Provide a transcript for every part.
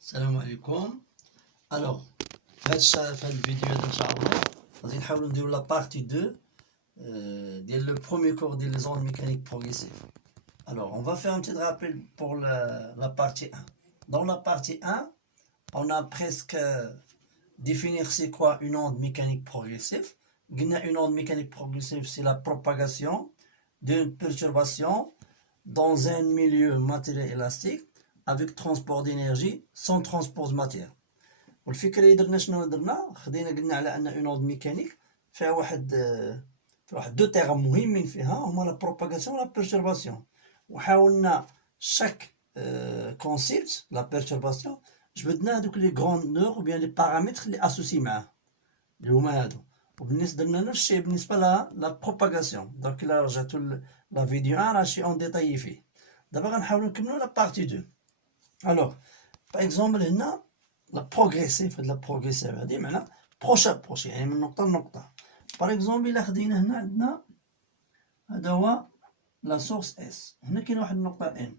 السلام عليكم. الوغ في هذا الفيديو هذا ان شاء الله غادي نحاولوا نديروا لا بارتي 2 ديال لو بروميير كور ديال لي زوند mécaniques progressives. Alors on va faire un petit rappel pour la partie 1. Dans la partie 1 on a presque définir c'est quoi une onde mécanique progressive. Une onde mécanique progressive, c'est la propagation d'une perturbation dans un milieu matériel élastique avec transport d'énergie sans transport de matière. والفكره اللي درنا شنو درنا قلنا على ان اون اوند ميكانيك فيها واحد دو تيرم مهمين فيها هما لا بروباغاسيون ولا بيرتورباسيون، وحاولنا شاك كونسيبت لا بيرتورباسيون جبدنا هذوك لي غروندور و بيان لي بارامتر اللي اسوسي معاه اللي هما هادو، وبالنسبه درنا نفس الشيء بالنسبه لا بروباغاسيون. دونك الا رجعتوا لا فيديو 1 راه شي اون ديتايي فيه. دابا غنحاولوا نكملوا لا بارتي 2. الوغ باغ اكزومبل هنا لا بروغريسيف، هاد لا بروغريسيف هادي معنى بروش ابروش، يعني من نقطه لنقطه. باغ اكزومبل الا خدينا هنا عندنا هذا هو لا سورس اس، هنا كاين واحد النقطه ان،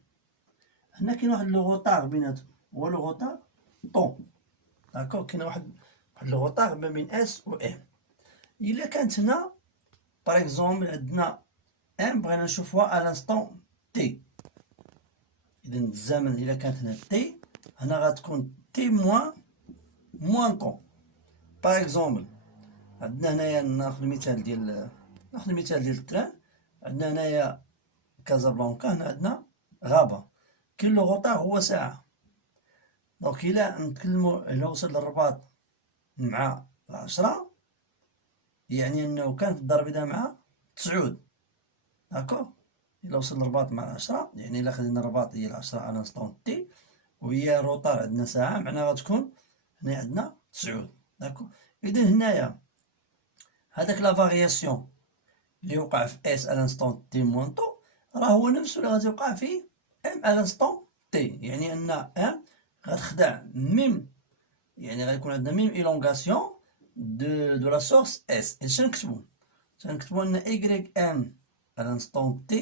هنا كاين واحد لو غوطار بيناتهم هو لو غوطار طون، داكوغ، كاين واحد لو غوطار ما بين اس و ام. الا كانت هنا باغ اكزومبل عندنا ام بغينا نشوفوها ا لانستون تي، اذا الزمن الا كانت هنا تي هنا غتكون تي موان طون. باغ اكزومبل عندنا هنايا ناخذ المثال ديال التران، عندنا هنايا كازابلانكا، هنا عندنا غابه، كاين لو غوطار هو ساعه. دونك الا نتكلمو الا وصل للرباط مع 10 يعني انه كان في الضرب ده مع 9، داكوغ. الا وصل للرباط مع 10 يعني الا خدينا الرباط هي 10 على انستون تي وهي روطار عندنا ساعه، معناها غتكون هنا عندنا 9، داكوغ. اذا هنايا هذاك لا فارياسيون اللي وقع في اس على انستون تي موان طو راه هو نفسه اللي غادي يوقع في ام على انستون تي، يعني ان ام غتخدع ميم، يعني غيكون عندنا ميم إيلونغاسيون دو لا سورس اس. اش نكتبو ان y ام à l'instant t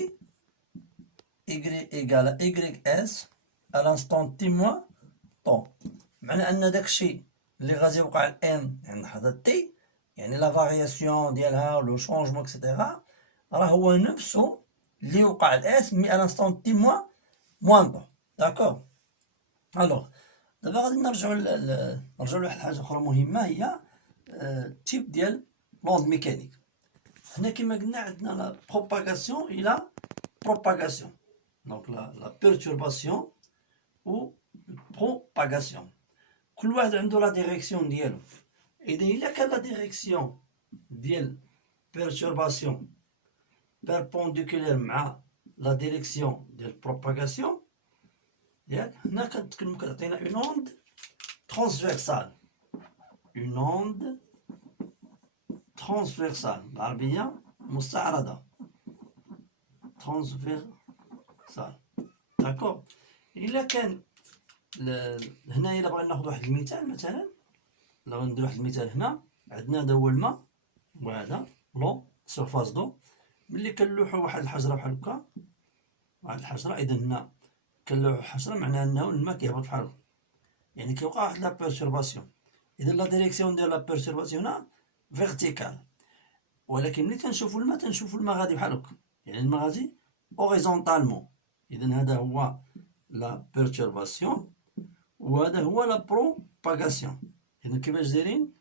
y égale à ys à l'instant t moins طون، معنى ان داكشي اللي غادي يوقع الام عند لحظة t يعني لا فارياسيون ديالها ولو شونجمون اكسيتيرا راه هو نفسه اللي وقع الاس مي à l'instant t moins طون، داكوغ. الوغ دابا غادي نرجعو لواحد الحاجه اخرى مهمه، هي التيب ديال لوند ميكانيك. هنا كما قلنا عندنا لا بروباغاسيون الى بروباغاسيون، دونك لا بيرتورباسيون و بروباغاسيون، كل واحد عنده لا ديريكسيون ديالو. اذا الا كان لا ديريكسيون ديال بيرتورباسيون بيربونديكولير مع لا ديريكسيون ديال بروباغاسيون ياك، هنا كتعطينا اون اوند ترانسفيرسال، اون اوند ترانسفيرسال بالعربيه مستعرضه، ترانسفيرسال، داكوغ. الا كان هنا الا بغينا ناخذ واحد المثال، مثلا لو ندير واحد المثال، هنا عندنا هذا هو الماء وهذا لو سيرفاس دو، ملي كنلوحو واحد الحجره بحال هكا، واحد الحجره، اذا هنا كنلوحو حجره معناها انه الماء كيهبط بحال هكا، يعني كيوقع واحد لا بيرتورباسيون. اذا لا ديريكسيون ديال لا بيرتورباسيون هنا فيرتيكال، ولكن ملي تنشوفو الماء غادي بحال هكا، يعني الماء غادي اوريزونطالمون. اذا هذا هو لا بيرتورباسيون وهذا هو لا بروباغاسيون. اذا كيفاش دايرين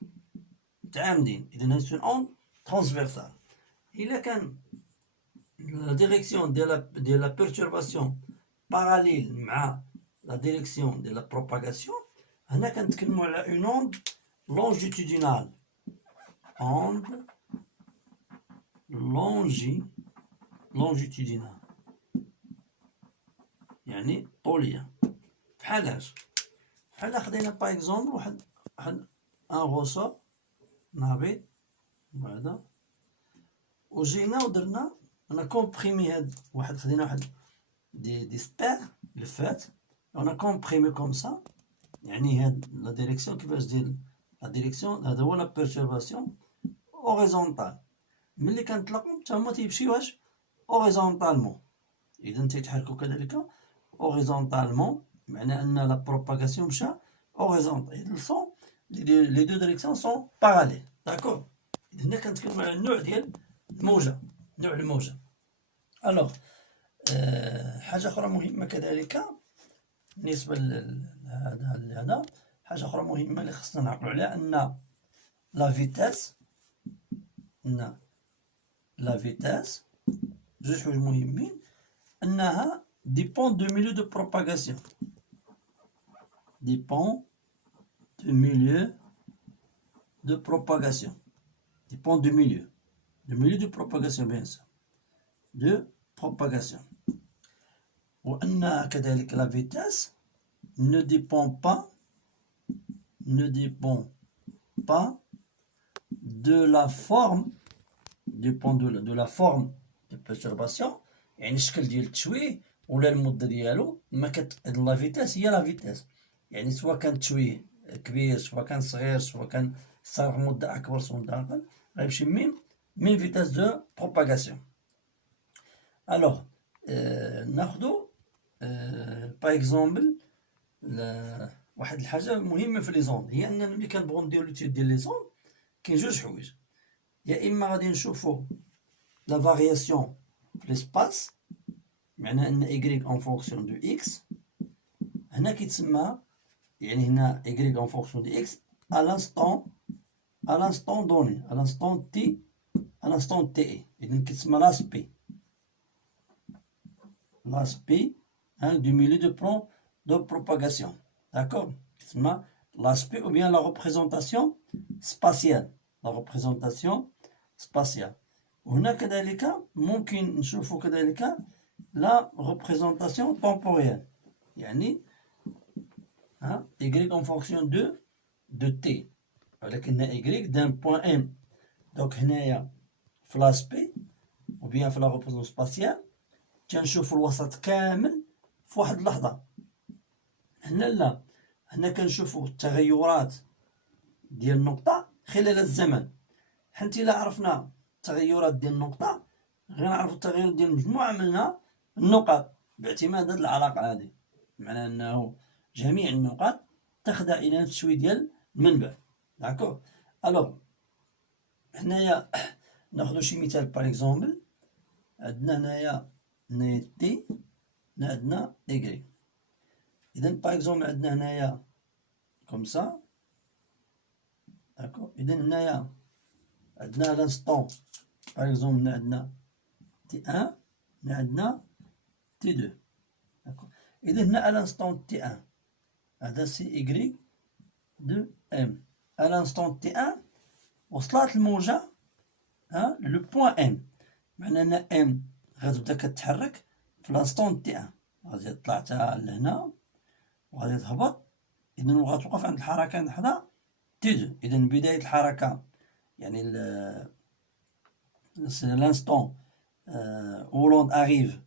متعامدين، اذا هاد سون اون ترانسفيرسال. الا كان لا ديريكسيون ديال لا بيرتورباسيون باراليل مع لا ديريكسيون ديال لا بروباغاسيون، هنا كنتكلموا على اون اوند لونجيتودينال، اوند لونجيتودينال يعني طوليه. بحالاش بحال خدينا باغ اكزومبل واحد ان غوسور نابيض هذا، وجينا ودرنا انا كومبريمي هاد واحد، خدينا واحد دي سبير لفات انا كومبريمي كوم سا، يعني هاد لا ديريكسيون كيفاش دير لا ديريكسيون، هذا هو لا بيرتورباسيون اوريزونطال. ملي كنطلقو حتى هما تيمشيو واش اوريزونطالمون، اذا تيتحركوا كذلك اوريزونطالمون، معنى ان لا بروباغاسيون مشى horizontal. Ils sont, les deux directions sont parallèles. D'accord. هنا كنتكلموا على النوع ديال الموجة، نوع الموجة. الوغ حاجة أخرى مهمة كذلك بالنسبة لهذا، حاجة أخرى مهمة اللي خصنا نعقلوا عليها أن لا فيتاس جوج حوايج مهمين، أنها dépend du milieu de propagation. Dépend du milieu de propagation. Dépend du milieu. Le milieu de propagation, bien sûr. De propagation. وأن كذلك la vitesse ne dépend pas de la forme, dépend de la forme de perturbation. يعني الشكل ديال التشويه ولا المدة ديالو، ما لا فيتاس هي لا فيتاس، يعني سواء كان التشويه كبير سواء كان صغير سواء كان استغرق مدة أكبر سواء مدة أقل، غيمشي من فيتاس دو بروباغاسيون. ألوغ ناخدو باغ اكزومبل واحد الحاجة مهمة في لي زوند، هي أننا ملي كنبغيو نديرو ليتيود ديال لي زوند كاين جوج حوايج، يا إما غادي نشوفو لا فارياسيون في ليسباس، معناها أن إيكغيك أون فونكسيون دو إكس، هنا كيتسمى يعني هنا إيكغيك أون فونكسيون دو إكس à l'instant donné، à l'instant t، إذن كيتسمى l'aspect du milieu de propagation. D'accord. L'aspect ou bien la représentation spatiale. La représentation spatiale. وهنا كذلك ممكن نشوفوا كذلك la représentation temporelle. يعني y en fonction de t. ولكن y d'un point M. Donc هنايا في l'aspect ou bien في la représentation spatiale كنشوفوا الوسط كامل في واحد اللحظة. هنا لا، هنا كنشوفوا التغيرات ديال النقطة خلال الزمن. حيت إلا عرفنا التغيرات ديال النقطة غنعرفوا التغيرات ديال مجموعة من النقط باعتماد هذه العلاقة هذه، معنى أنه جميع النقط تخضع إلى التشويه ديال المنبع. داكوغ. ألوغ هنايا ناخدو شي مثال باغ اكزومبل، عندنا هنايا تي، عندنا إيكغيك. إذن باغ اكزومبل عندنا هنايا كوم سا. داكوغ. إذن هنايا عندنا لانستون باغ اكزومبل عندنا تي ان، عندنا تي دو. داكوغ. إذن هنا لانستون تي ان هذا سي إيكغيك دو ام. لانستون تي ان وصلت الموجة لو بوان ام، معنى أن ام غتبدا كتحرك في لانستون تي ان، غادي تطلع حتى لهنا وغادي تهبط، إذن وغتوقف عند الحركة نحدا تي دو. إذن بداية الحركة يعني l'instant où l'onde arrive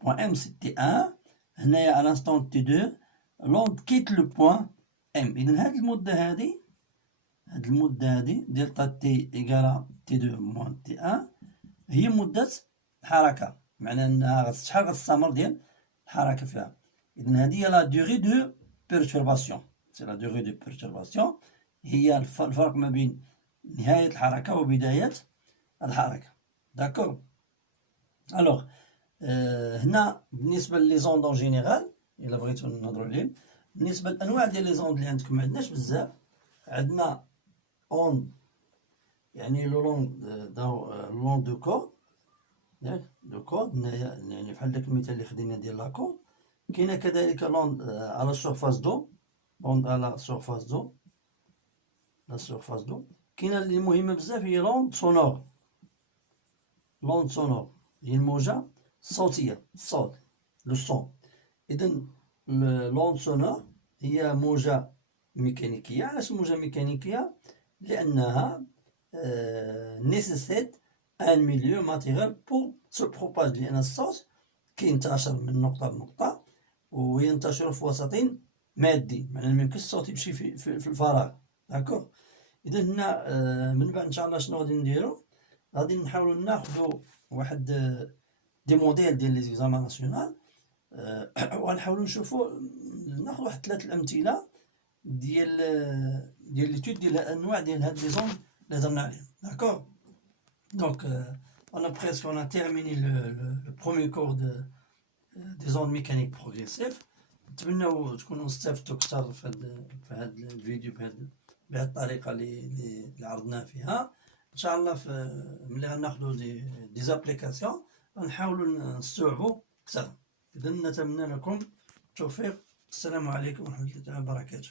point M c'est T1، هنايا à l'instant T2 l'onde quitte le point M. إذن هاد المدة هادي دلتا تي إيكالا T2 موان T1 هي مدة الحركة، معنى أنها شحال غتستمر ديال الحركة فيها. إذن هادي هي لا دوغي دو بيرتورباسيون، سي لا دوغي دو بيرتورباسيون، هي الفرق ما بين نهاية الحركة وبداية الحركة. داكوغ. ألوغ هنا بالنسبة لي زوند اون جينيرال إلا بغيتو نهضرو عليهم، بالنسبة للأنواع ديال لي زوند اللي عندكم معندناش بزاف. عندنا اون يعني لو لون دو كود، ياك دو كود هنايا يعني بحال داك المثال اللي خدينا ديال لاكود. كاينة كذلك لوند على سورفاس دو، لوند على سورفاس دو، لا سورفاس دو. كاينة اللي مهمة بزاف هي لوند سونور. لوند سونور هي الموجة الصوتية، الصوت لو سون. إذن لوند سونور هي موجة ميكانيكية. علاش موجة ميكانيكية؟ لأنها nécessite un milieu matériel pour se propager، لأن الصوت كينتشر من نقطة لنقطة وينتشر في وسط مادي، معناها ميمكنش الصوت يمشي في الفراغ. داكوغ. إذا هنا من بعد إن شاء الله شنو غادي نديرو، غادي نحاولو ناخدو واحد دي موديل ديال لي زيكزامان ناسيونال، وغنحاولو نشوفو ناخدو واحد 3 الأمثلة ديال ليتود ديال الانواع ديال هاد لي زوند اللي هضرنا عليهم. داكور. دونك on a terminé le premier cours des ondes mécaniques progressives. نتمنوا تكونوا استفدتوا اكثر في هذا الفيديو بهذه الطريقه اللي عرضناها فيها. ان شاء الله ملي غناخذوا دي زابليكاسيون غنحاولوا نستوعبوا اكثر. اذا نتمنى لكم التوفيق. السلام عليكم ورحمه الله وبركاته.